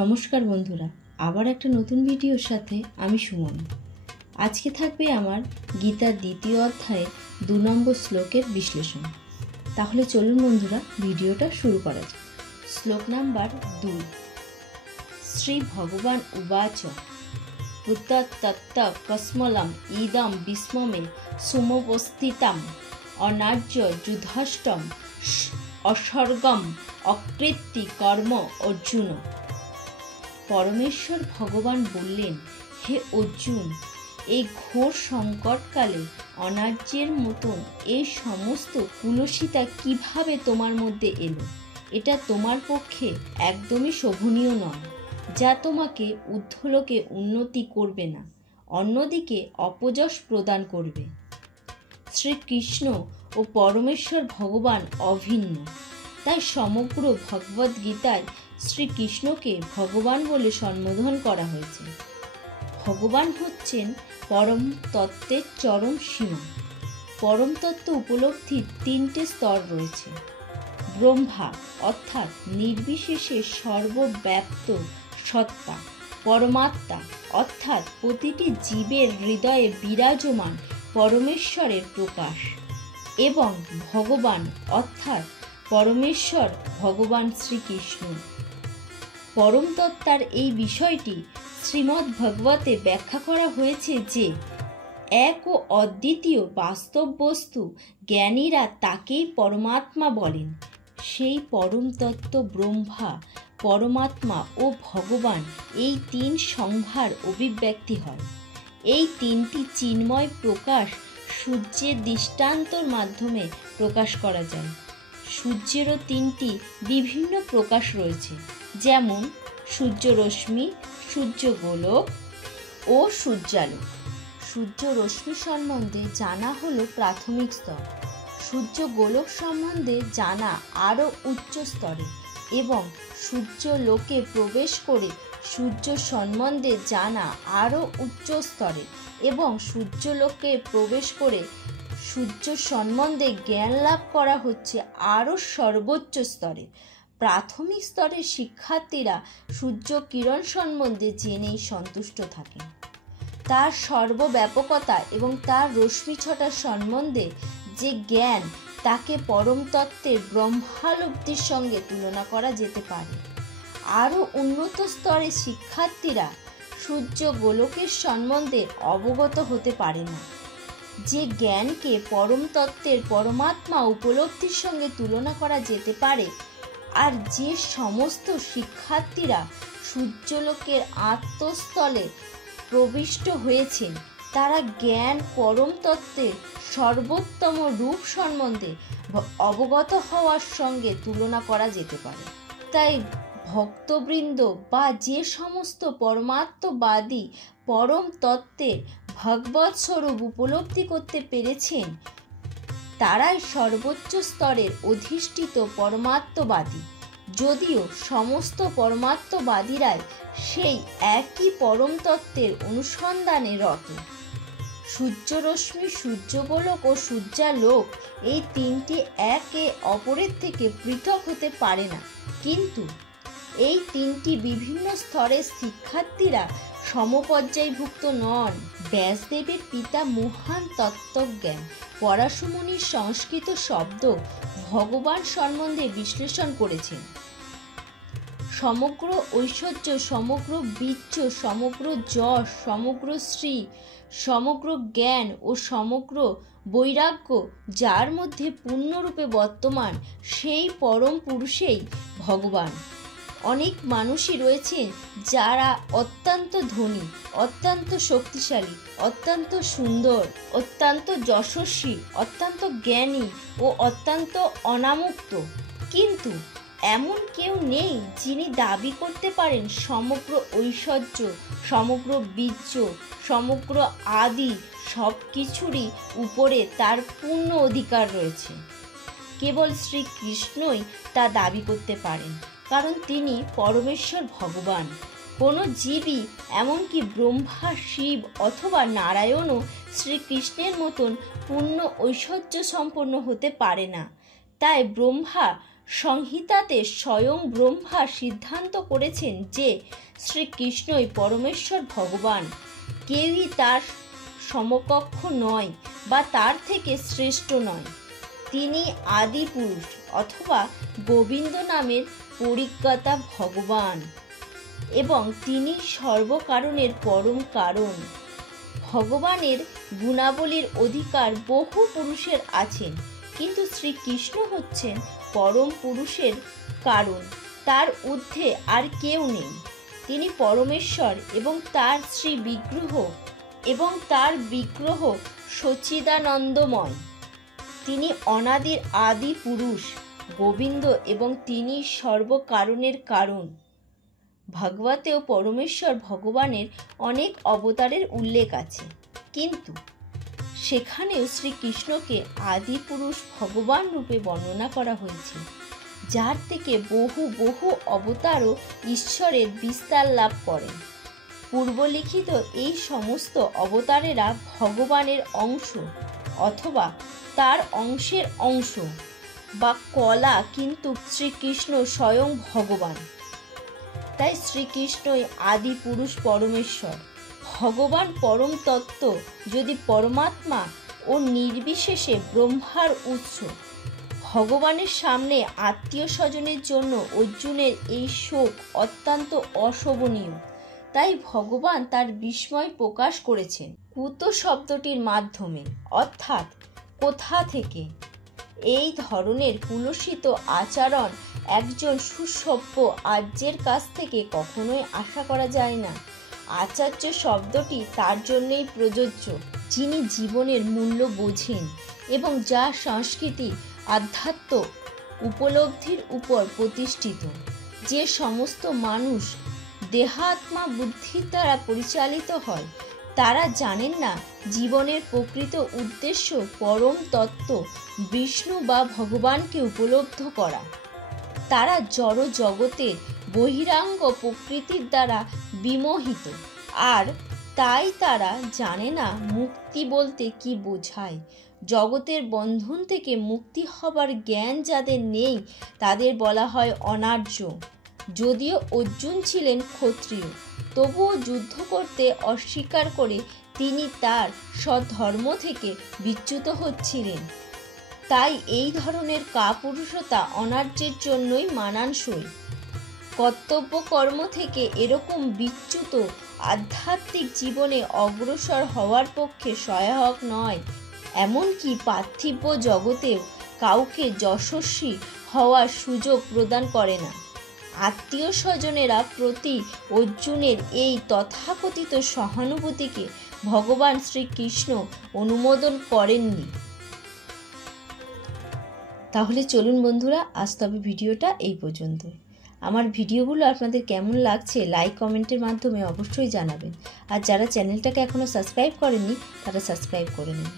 নমস্কার বন্ধুরা, আবার একটা নতুন ভিডিওর সাথে আমি সুমন। আজকে থাকবে আমার গীতার দ্বিতীয় অধ্যায়ের 2 নম্বর শ্লোকের বিশ্লেষণ। তাহলে চলুন বন্ধুরা, ভিডিওটা শুরু করা যাক। শ্লোক নাম্বার 2। শ্রী ভগবান উবাচ উত্তত্তত্ত কস্মলম ইদম বিস্মমে সুমোপস্থিতম অনার্য যুধাষ্টম অসর্গম অকৃত্তি কর্ম অর্জুন। পরমেশ্বর ভগবান বললেন, হে অর্জুন, এই ঘোর সংকটকালে অনার্যের মতন এই সমস্ত কুলসিতা কিভাবে তোমার মধ্যে এলো? এটা তোমার পক্ষে একদমই শোভনীয় নয়, যা তোমাকে ঊর্ধ্বলোকে উন্নতি করবে না, অন্যদিকে অপযশ প্রদান করবে। শ্রীকৃষ্ণ ও পরমেশ্বর ভগবান অভিন্ন, তাই সমগ্র ভগবদ্গীতায় শ্রীকৃষ্ণকে ভগবান বলে সম্বোধন করা হয়েছে। ভগবান হচ্ছেন পরম তত্ত্বের চরম সীমা। পরম তত্ত্ব উপলব্ধির 3টে স্তর রয়েছে। ব্রহ্মা অর্থাৎ নির্বিশেষে সর্বব্যাপ্ত সত্তা, পরমাত্মা অর্থাৎ প্রতিটি জীবের হৃদয়ে বিরাজমান পরমেশ্বরের প্রকাশ, এবং ভগবান অর্থাৎ পরমেশ্বর ভগবান শ্রীকৃষ্ণ। পরম তত্ত্বার এই বিষয়টি শ্রীমদ্ ভাগবতে ব্যাখ্যা করা হয়েছে যে এক ও অদ্বিতীয় বাস্তব বস্তু জ্ঞানীরা তাকেই পরমাত্মা বলেন। সেই পরম তত্ত্ব ব্রহ্মা, পরমাত্মা ও ভগবান এই 3 সংজ্ঞার অভিব্যক্তি হয়। এই 3টি চিন্ময় প্রকাশ সূর্যের দৃষ্টান্তর মাধ্যমে প্রকাশ করা যায়। সূর্যেরও 3টি বিভিন্ন প্রকাশ রয়েছে, যেমন সূর্যরশ্মি, সূর্যগোলক ও সূর্যালোক। সূর্যরশ্মি সম্বন্ধে জানা হলো প্রাথমিক স্তর, সূর্যগোলক সম্বন্ধে জানা আরও উচ্চ স্তরে, এবং সূর্যলোকে প্রবেশ করে সূর্য সম্বন্ধে জানা আরও উচ্চ স্তরে, এবং সূর্যলোকে প্রবেশ করে সূর্য সম্বন্ধে জ্ঞান লাভ করা হচ্ছে আরও সর্বোচ্চ স্তরে। প্রাথমিক স্তরের শিক্ষার্থীরা সূর্য কিরণ সম্বন্ধে জেনেই সন্তুষ্ট থাকেন। তার সর্বব্যাপকতা এবং তার রশ্মিছটা সম্বন্ধে যে জ্ঞান, তাকে পরম তত্ত্বের ব্রহ্মালব্ধির সঙ্গে তুলনা করা যেতে পারে। আরও উন্নত স্তরের শিক্ষার্থীরা সূর্য গোলকের সম্বন্ধে অবগত হতে পারে না। যে জ্ঞানকে পরম তত্ত্বের পরমাত্মা উপলব্ধির সঙ্গে তুলনা করা যেতে পারে, আর যে সমস্ত শিক্ষার্থীরা সূর্যলোকের আত্মস্থলে প্রবিষ্ট হয়েছেন, তারা জ্ঞান পরম তত্ত্বের সর্বোত্তম রূপ সম্বন্ধে অবগত হওয়ার সঙ্গে তুলনা করা যেতে পারে। তাই ভক্তবৃন্দ বা যে সমস্ত পরমাত্মবাদী পরম তত্ত্বের ভগবৎ স্বরূপ উপলব্ধি করতে পেরেছেন, তারাই সর্বোচ্চ স্তরের অধিষ্ঠিত পরমাত্মবাদী। যদিও সমস্ত পরমাত্মবাদীরাই সেই একই পরম তত্ত্বের অনুসন্ধানে রত। সূর্যরশ্মি, সূর্যগোলক ও সূর্যালোক এই 3টি একে অপরের থেকে পৃথক হতে পারে না, কিন্তু এই 3টি বিভিন্ন স্তরের শিক্ষার্থীরা সমপর্যায়ভুক্ত নন। ব্যাসদেবের পিতা মহান তত্ত্বজ্ঞান পরাশমণির সংস্কৃত শব্দ ভগবান সম্বন্ধে বিশ্লেষণ করেছেন। সমগ্র ঐশ্বর্য, সমগ্র বীর্য, সমগ্র যশ, সমগ্র শ্রী, সমগ্র জ্ঞান ও সমগ্র বৈরাগ্য যার মধ্যে পূর্ণরূপে বর্তমান, সেই পরম পুরুষেই ভগবান। অনেক মানুষই রয়েছেন যারা অত্যন্ত ধনী, অত্যন্ত শক্তিশালী, অত্যন্ত সুন্দর, অত্যন্ত যশস্বী, অত্যন্ত জ্ঞানী ও অত্যন্ত অনামুক্ত, কিন্তু এমন কেউ নেই যিনি দাবি করতে পারেন সমগ্র ঐশ্বর্য, সমগ্র বীর্য, সমগ্র আদি সব কিছুরই উপরে তার পূর্ণ অধিকার রয়েছে। কেবল শ্রীকৃষ্ণই তা দাবি করতে পারেন, কারণ তিনি পরমেশ্বর ভগবান। কোনো জীবই, এমনকি ব্রহ্মা, শিব অথবা নারায়ণও শ্রীকৃষ্ণের মতন পূর্ণ ঐশ্বর্য সম্পন্ন হতে পারে না। তাই ব্রহ্মা সংহিতাতে স্বয়ং ব্রহ্মা সিদ্ধান্ত করেছেন যে শ্রীকৃষ্ণই পরমেশ্বর ভগবান, কেউই তার সমকক্ষ নয় বা তার থেকে শ্রেষ্ঠ নয়। তিনি আদি পুরুষ অথবা গোবিন্দ নামের পরিজ্ঞাতা ভগবান এবং তিনি সর্বকারণের পরম কারণ। ভগবানের গুণাবলীর অধিকার বহু পুরুষের আছেন, কিন্তু শ্রীকৃষ্ণ হচ্ছেন পরম পুরুষের কারণ, তার ঊর্ধ্বে আর কেউ নেই। তিনি পরমেশ্বর এবং তার বিগ্রহ সচ্চিদানন্দময়। তিনি অনাদির আদি পুরুষ গোবিন্দ এবং তিনি সর্বকারণের কারণ। ভাগবতেও পরমেশ্বর ভগবানের অনেক অবতারের উল্লেখ আছে, কিন্তু সেখানেও শ্রীকৃষ্ণকে আদি পুরুষ ভগবান রূপে বর্ণনা করা হয়েছে, যার থেকে বহু বহু অবতারও ঈশ্বরের বিস্তার লাভ করেন। পূর্বলিখিত এই সমস্ত অবতারেরা ভগবানের অংশ অথবা তার অংশের অংশ বা কলা, কিন্তু শ্রীকৃষ্ণ স্বয়ং ভগবান। তাই শ্রীকৃষ্ণই আদি পুরুষ পরমেশ্বর। ভগবান পরম তত্ত্ব, যদি পরমাত্মা ও নির্বিশেষে ব্রহ্মার উৎস। ভগবানের সামনে আত্মীয় স্বজনের জন্য অর্জুনের এই শোক অত্যন্ত অশোভনীয়। তাই ভগবান তার বিস্ময় প্রকাশ করেছেন কুত শব্দটির মাধ্যমে, অর্থাৎ কোথা থেকে। এই ধরনের কুলসিত আচরণ একজন সুসভ্য আর্যের কাছ থেকে কখনোই আশা করা যায় না। আচার্য শব্দটি তার জন্যই প্রযোজ্য, যিনি জীবনের মূল্য বোঝেন এবং যা সংস্কৃতি আধ্যাত্ম উপলব্ধির উপর প্রতিষ্ঠিত। যে সমস্ত মানুষ দেহাত্মা বুদ্ধির দ্বারা পরিচালিত হয়, তারা জানেন না জীবনের প্রকৃত উদ্দেশ্য পরম তত্ত্ব বিষ্ণু বা ভগবানকে উপলব্ধ করা। তারা জড় জগতের বহিরাঙ্গ প্রকৃতির দ্বারা বিমোহিত, আর তাই তারা জানে না মুক্তি বলতে কি বোঝায়। জগতের বন্ধন থেকে মুক্তি হবার জ্ঞান যাদের নেই, তাদের বলা হয় অনার্য। যদিও অর্জুন ছিলেন ক্ষত্রিয়, তবুও যুদ্ধ করতে অস্বীকার করে তিনি তার স্বধর্ম থেকে বিচ্যুত হচ্ছিলেন। তাই এই ধরনের কাপুরুষতা অনার্যের জন্যই মানানসই। কর্তব্য কর্ম থেকে এরকম বিচ্যুত আধ্যাত্মিক জীবনে অগ্রসর হওয়ার পক্ষে সহায়ক নয়। এমনকি পার্থিব জগতেও কাউকে যশস্বী হওয়ার সুযোগ প্রদান করে না। আত্মীয় স্বজনেরা প্রতি অর্জুনের এই তথাকথিত সহানুভূতিকে ভগবান শ্রীকৃষ্ণ অনুমোদন করেননি। তাহলে চলুন বন্ধুরা, আজ তবে ভিডিওটা এই পর্যন্ত। আমার ভিডিওগুলো আপনাদের কেমন লাগছে লাইক কমেন্টের মাধ্যমে অবশ্যই জানাবেন। আর যারা চ্যানেলটাকে এখনও সাবস্ক্রাইব করেননি, তারা সাবস্ক্রাইব করে নিন।